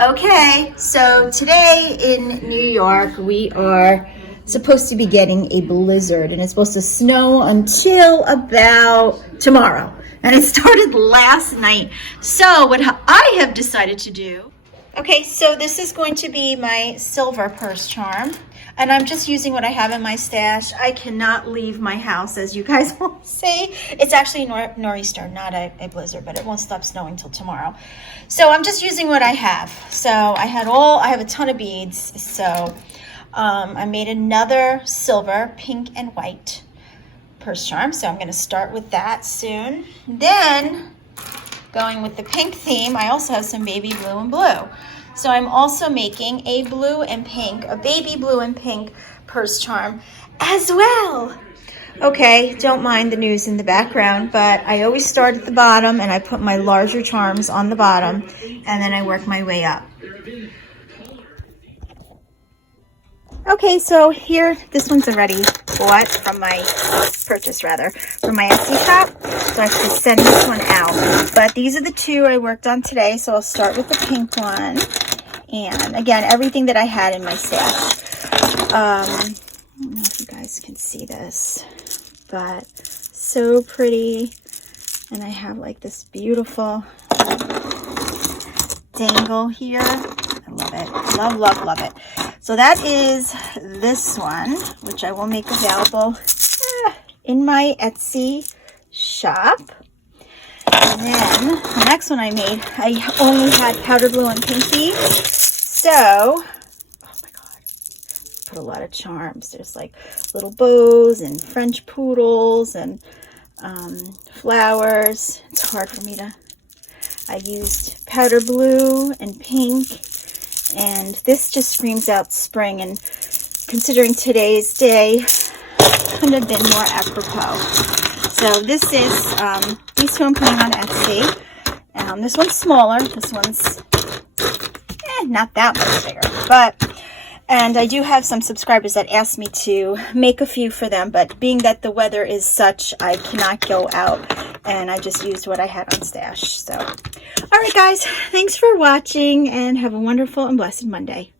Okay, so today in New York, we are supposed to be getting a blizzard, and it's supposed to snow until about tomorrow. And it started last night. So what I have decided to do, okay, so this is going to be my silver purse charm. And I'm just using what I have in my stash. I cannot leave my house, as you guys will see. It's actually a nor'easter, not a blizzard, but it won't stop snowing till tomorrow. So I'm just using what I have. So I have a ton of beads. So I made another silver, pink and white purse charm. So I'm gonna start with that soon. Then, going with the pink theme, I also have some baby blue and blue. So I'm also making a blue and pink, a baby blue and pink purse charm as well. Okay, don't mind the news in the background, but I always start at the bottom and I put my larger charms on the bottom and then I work my way up. Okay, so here, this one's already bought from my, purchased rather, from my Etsy shop. So I have to send this one out. But these are the two I worked on today. So I'll start with the pink one. And again, everything that I had in my stash. I don't know if you guys can see this, but so pretty. And I have like this beautiful dangle here. I love it. Love, love, love it. So that is this one, which I will make available in my Etsy shop. And then the next one I made, I only had powder blue and pink beads. So, oh my God, I put a lot of charms. There's like little bows and French poodles and flowers. It's hard for me to, I used powder blue and pink. And this just screams out spring, and considering today's day, couldn't have been more apropos. So this is, these two I'm putting on Etsy. This one's smaller, this one's not that much bigger. And I do have some subscribers that asked me to make a few for them, but being that the weather is such, I cannot go out, and I just used what I had on stash. So, all right, guys, thanks for watching, and have a wonderful and blessed Monday.